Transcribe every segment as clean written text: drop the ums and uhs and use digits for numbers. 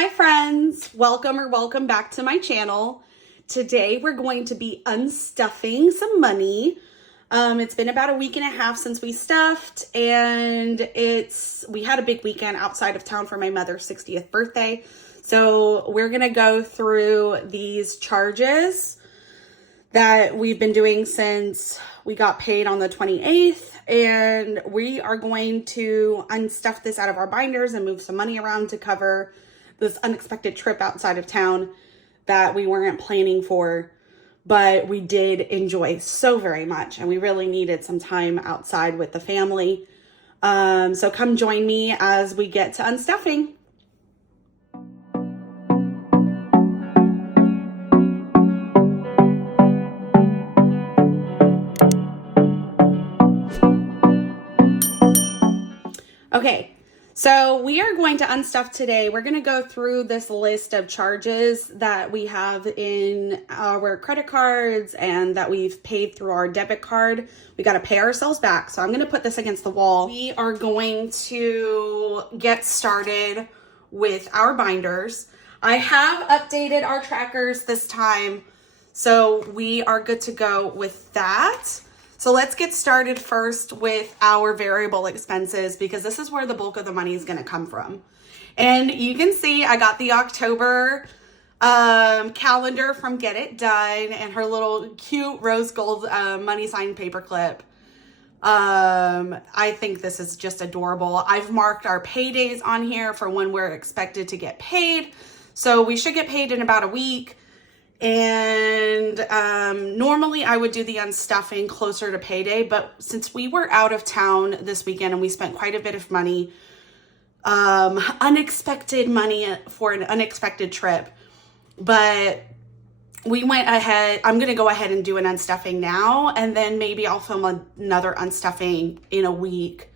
Hi friends, welcome back to my channel. Today we're going to be unstuffing some money. It's been about a week and a half since we stuffed, and we had a big weekend outside of town for my mother's 60th birthday. So we're gonna go through these charges that we've been doing since we got paid on the 28th, and we are going to unstuff this out of our binders and move some money around to cover this unexpected trip outside of town that we weren't planning for, but we did enjoy so very much, and we really needed some time outside with the family. So come join me as we get to unstuffing. Okay, so we are going to unstuff today. We're going to go through this list of charges that we have in our credit cards and that we've paid through our debit card. We got to pay ourselves back. So I'm going to put this against the wall. We are going to get started with our binders. I have updated our trackers this time, so we are good to go with that. So let's get started first with our variable expenses, because this is where the bulk of the money is going to come from. And you can see I got the October calendar from Get It Done and her little cute rose gold money sign paperclip. I think this is just adorable. I've marked our paydays on here for when we're expected to get paid. So we should get paid in about a week. And normally I would do the unstuffing closer to payday, but since we were out of town this weekend and we spent quite a bit of money, unexpected money for an unexpected trip, but we went ahead. I'm going to go ahead and do an unstuffing now, and then maybe I'll film another unstuffing in a week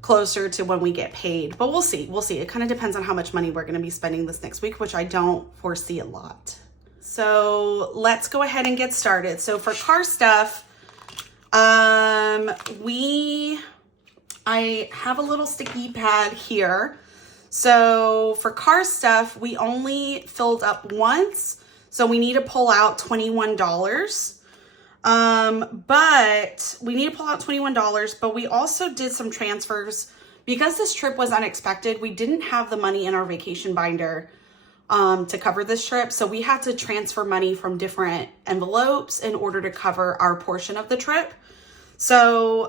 closer to when we get paid, but we'll see. It kind of depends on how much money we're going to be spending this next week, which I don't foresee a lot. So let's go ahead and get started. So for car stuff, I have a little sticky pad here. So for car stuff, we only filled up once. So we need to pull out $21. But we need to pull out $21, but we also did some transfers because this trip was unexpected. We didn't have the money in our vacation binder to cover this trip. So we had to transfer money from different envelopes in order to cover our portion of the trip. So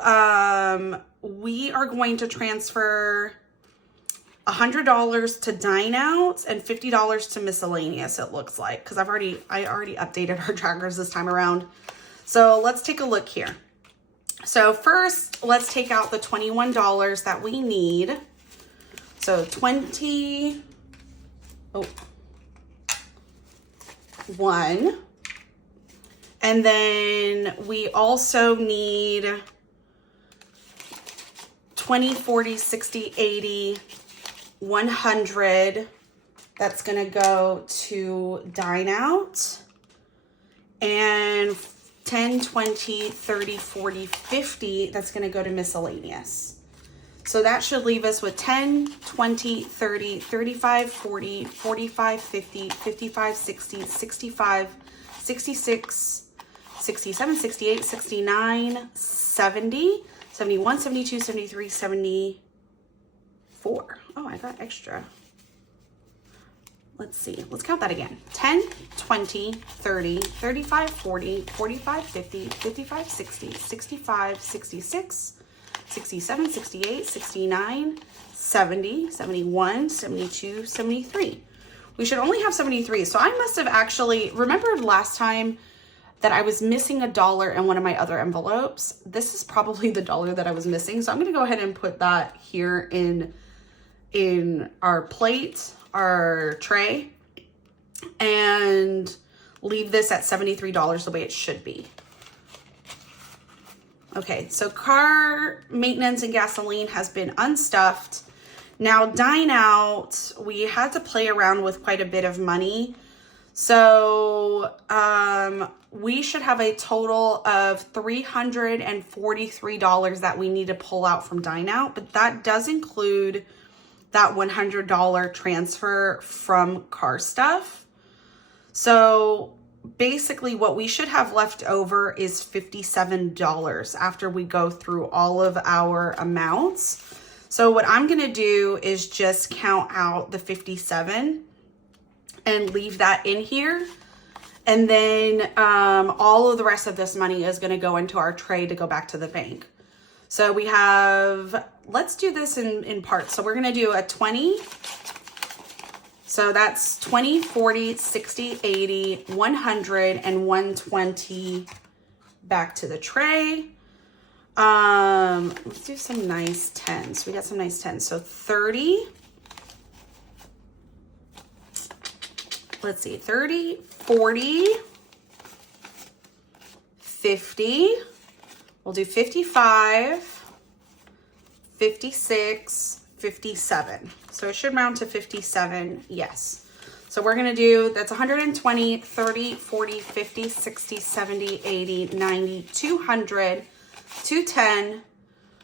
we are going to transfer $100 to Dine Out and $50 to Miscellaneous, it looks like, because I already updated our trackers this time around. So let's take a look here. So first, let's take out the $21 that we need. So 1, and then we also need 20, 40, 60, 80, 100. That's going to go to Dine Out, and 10, 20, 30, 40, 50, that's going to go to Miscellaneous. So that should leave us with 10, 20, 30, 35, 40, 45, 50, 55, 60, 65, 66, 67, 68, 69, 70, 71, 72, 73, 74. Oh, I got extra. Let's see. Let's count that again. 10, 20, 30, 35, 40, 45, 50, 55, 60, 65, 66, 67, 68, 69, 70, 71, 72, 73. We should only have 73. So I must have actually remembered last time that I was missing $1 in one of my other envelopes. This is probably the dollar that I was missing. So I'm going to go ahead and put that here in our plate, our tray, and leave this at $73 the way it should be. Okay, so car maintenance and gasoline has been unstuffed. Now Dine Out, we had to play around with quite a bit of money. So we should have a total of $343 that we need to pull out from Dine Out, but that does include that $100 transfer from car stuff. So basically what we should have left over is $57 after we go through all of our amounts. So what I'm gonna do is just count out the 57 and leave that in here. And then all of the rest of this money is gonna go into our tray to go back to the bank. So we have, let's do this in parts. So we're gonna do a 20. So that's 20, 40, 60, 80, 100, and 120 back to the tray. Let's do some nice 10s. We got some nice 10s. So 30. Let's see, 30, 40, 50. We'll do 55, 56, 57. So it should round to 57, yes. So we're gonna do, that's 120, 30, 40, 50, 60, 70, 80, 90, 200, 210,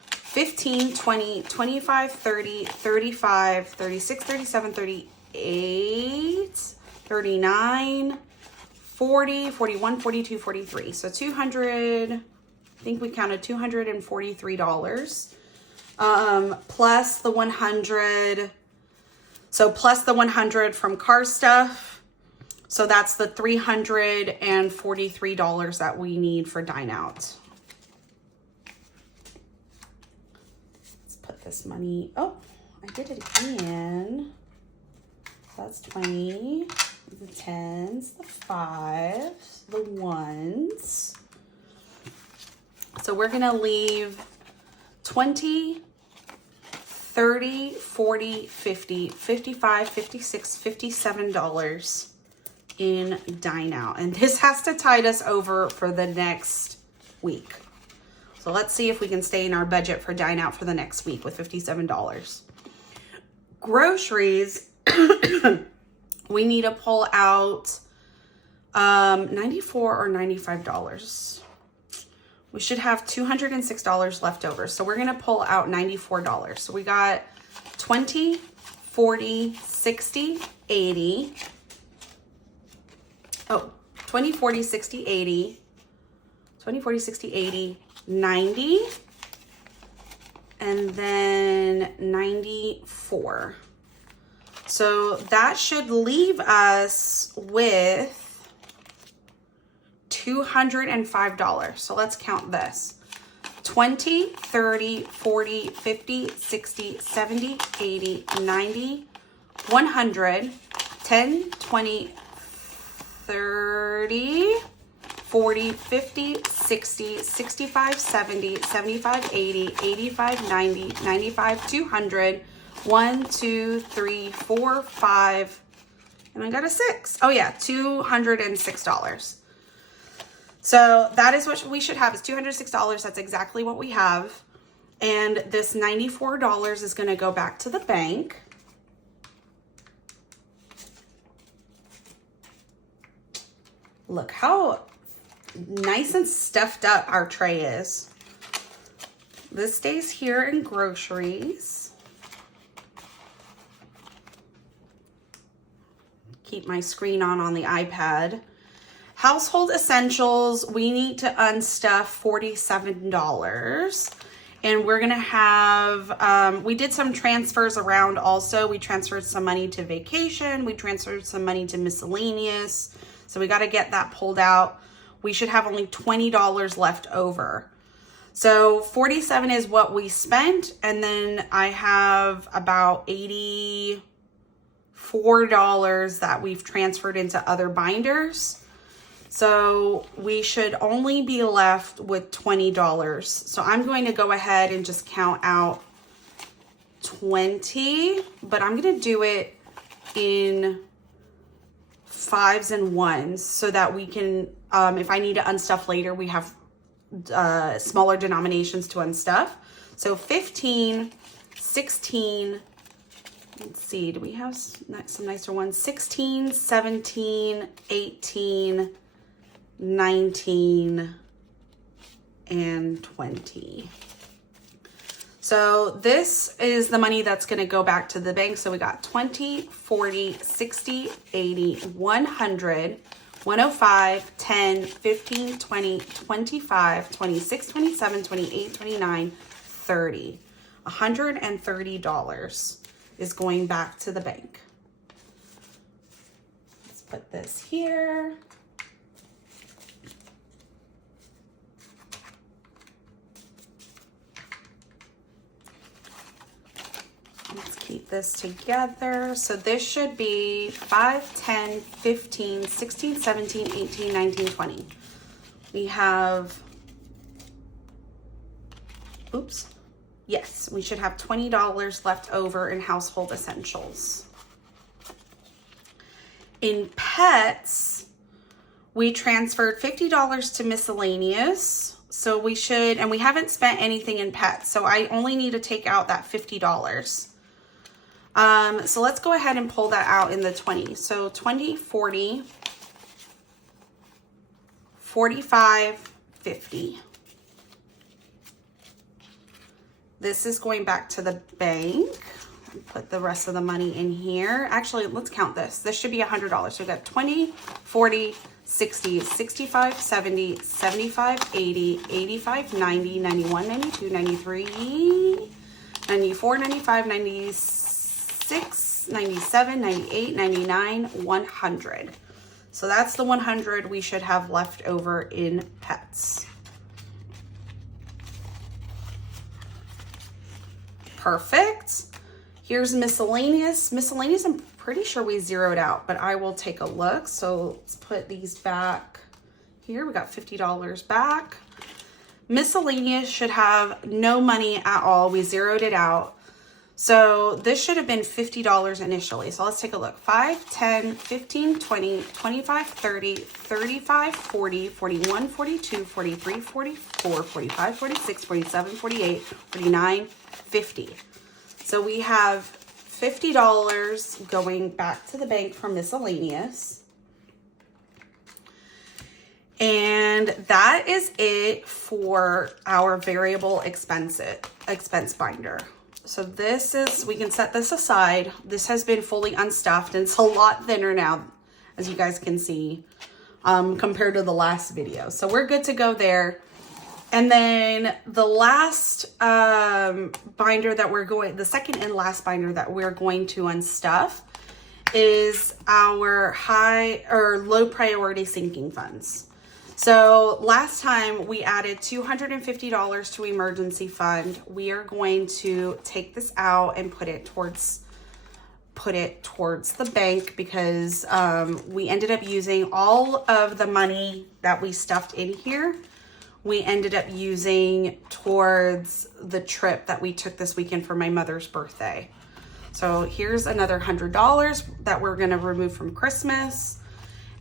15, 20, 25, 30, 35, 36, 37, 38, 39, 40, 41, 42, 43. So 200, I think we counted $243. Plus the 100. So plus the 100 from car stuff. So that's the $343 that we need for dine out. Let's put this money, oh, I did it again. So that's 20, the 10s, the 5s, the 1s. So we're gonna leave 20, 30, 40, 50, 55, 56, $57 in dine out. And this has to tide us over for the next week. So let's see if we can stay in our budget for dine out for the next week with $57. Groceries, we need to pull out $94 or $95. We should have $206 left over. So we're gonna pull out $94. So we got 20, 40, 60, 80. Oh, 20, 40, 60, 80. 20, 40, 60, 80, 90. And then 94. So that should leave us with $205. So let's count this. 20, 30, 40, 50, 60, 70, 80, 90, 100, 10, 20, 30, 40, 50, 60, 65, 70, 75, 80, 85, 90, 95, 200, 1, 2, 3, 4, 5, and I got a 6. Oh yeah, $206. So that is what we should have, is $206. That's exactly what we have. And this $94 is gonna go back to the bank. Look how nice and stuffed up our tray is. This stays here in groceries. Keep my screen on the iPad. Household essentials, we need to unstuff $47. And we're gonna have, we did some transfers around also. We transferred some money to vacation. We transferred some money to miscellaneous. So we gotta get that pulled out. We should have only $20 left over. So 47 is what we spent. And then I have about $84 that we've transferred into other binders. So we should only be left with $20. So I'm going to go ahead and just count out 20, but I'm going to do it in 5s and 1s so that we can, if I need to unstuff later, we have smaller denominations to unstuff. So 15, 16, let's see, do we have some nicer ones? 16, 17, 18, 19, and 20. So this is the money that's going to go back to the bank. So we got 20, 40, 60, 80, 100, 105, 10, 15, 20, 25, 26, 27, 28, 29, 30. $130 is going back to the bank. Let's put this here. Let's keep this together. So this should be 5, 10, 15, 16, 17, 18, 19, 20. We have, oops. Yes, we should have $20 left over in household essentials. In pets, we transferred $50 to miscellaneous. So we should, and we haven't spent anything in pets. So I only need to take out that $50. So let's go ahead and pull that out in the 20. So 20, 40, 45, 50. This is going back to the bank. Put the rest of the money in here. Actually, let's count this. This should be $100. So we got 20, 40, 60, 65, 70, 75, 80, 85, 90, 91, 92, 93, 94, 95, 96, 97, 98, 99, 100. So that's the 100 we should have left over in pets. Perfect. Here's miscellaneous. Miscellaneous, I'm pretty sure we zeroed out, but I will take a look. So let's put these back here. We got $50 back. Miscellaneous should have no money at all. We zeroed it out. So this should have been $50 initially. So let's take a look. 5, 10, 15, 20, 25, 30, 35, 40, 41, 42, 43, 44, 45, 46, 47, 48, 49, 50. So we have $50 going back to the bank from miscellaneous. And that is it for our variable expense binder. So this is, we can set this aside. This has been fully unstuffed and it's a lot thinner now, as you guys can see, compared to the last video. So we're good to go there. And then the last binder that we're going, the second and last binder that we're going to unstuff is our high or low priority sinking funds. So last time we added $250 to emergency fund. We are going to take this out and put it towards the bank because we ended up using all of the money that we stuffed in here. We ended up using towards the trip that we took this weekend for my mother's birthday. So here's another $100 that we're gonna remove from Christmas.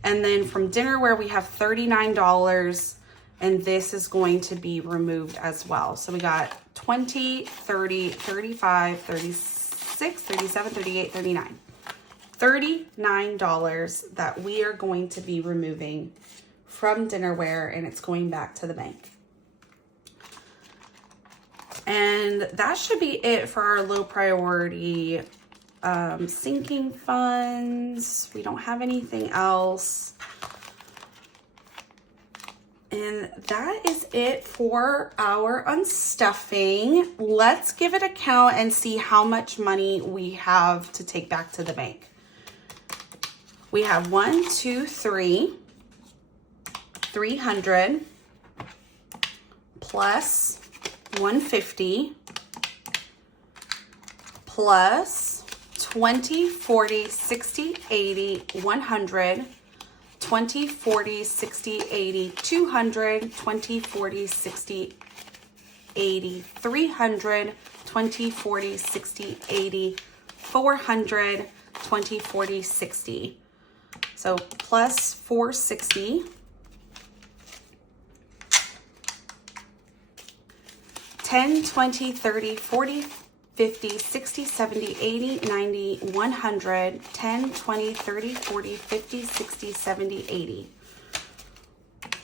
And then from dinnerware, we have $39, and this is going to be removed as well. So we got 20, 30, 35, 36, 37, 38, 39. $39 that we are going to be removing from dinnerware, and it's going back to the bank. And that should be it for our low priority sinking funds. We don't have anything else. And that is it for our unstuffing. Let's give it a count and see how much money we have to take back to the bank. We have 1, 2, 3, 300 plus 150 plus 20, 40, 60, 80, 100, 20, 40, 60, 80, 200, 20, 40, 60, 80, 300, 20, 40, 60, 80, 400, 20, 40, 60. So plus 460. 10, 20, 30, 40, 50, 60, 70, 80, 90, 100, 10, 20, 30, 40, 50, 60, 70, 80.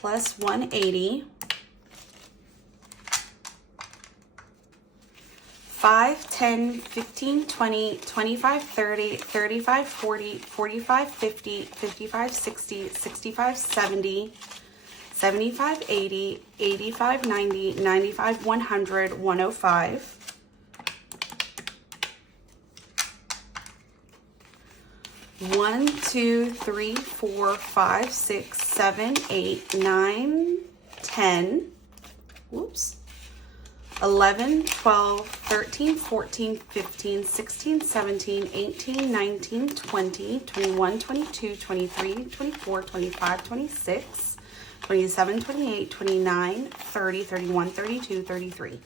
Plus 180. 5, 10, 15, 20, 25, 30, 35, 40, 45, 50, 55, 60, 65, 70, 75, 80, 85, 90, 95, 100, 105. One, 2, 3, 4, 5, 6, 7, 8, 9, 10. Whoops. 11, 12, 13, 14, 15, 16, 17, 18, 19, 20, 21, 22, 23, 24, 25, 26, 27, 28, 29, 30, 31, 32, 33.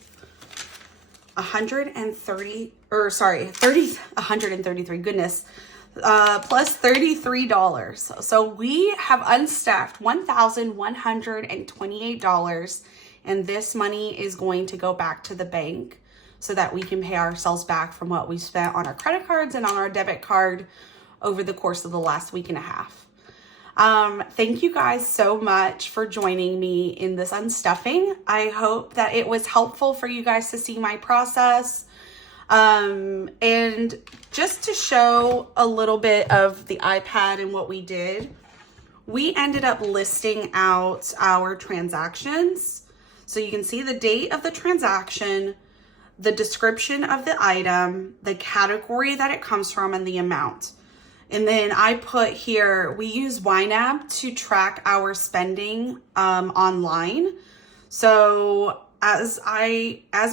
130, or sorry, 133, goodness. Plus $33. So we have unstuffed $1,128, and this money is going to go back to the bank so that we can pay ourselves back from what we spent on our credit cards and on our debit card over the course of the last week and a half. Thank you guys so much for joining me in this unstuffing. I hope that it was helpful for you guys to see my process. And just to show a little bit of the iPad and what we did, we ended up listing out our transactions. So you can see the date of the transaction, the description of the item, the category that it comes from, and the amount. And then I put here, we use YNAB to track our spending online. So as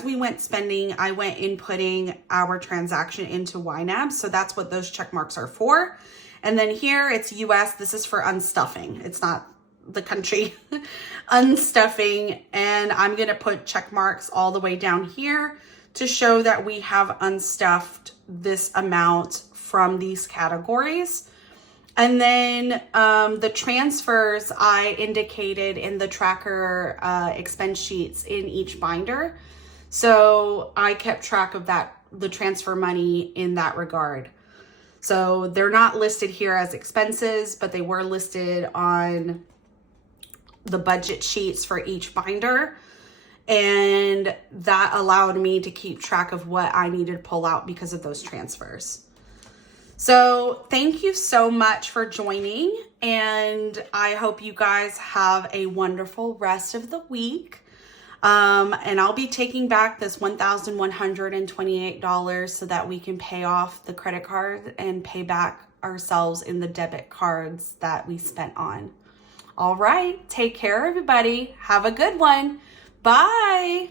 we went spending, I went inputting our transaction into YNAB. So that's what those check marks are for. And then here it's US. This is for unstuffing. It's not the country. Unstuffing. And I'm going to put check marks all the way down here to show that we have unstuffed this amount from these categories. And then the transfers I indicated in the tracker expense sheets in each binder. So I kept track of that, the transfer money in that regard. So they're not listed here as expenses, but they were listed on the budget sheets for each binder. And that allowed me to keep track of what I needed to pull out because of those transfers. So thank you so much for joining, and I hope you guys have a wonderful rest of the week. And I'll be taking back this $1,128 so that we can pay off the credit card and pay back ourselves in the debit cards that we spent on. All right, take care, everybody. Have a good one. Bye.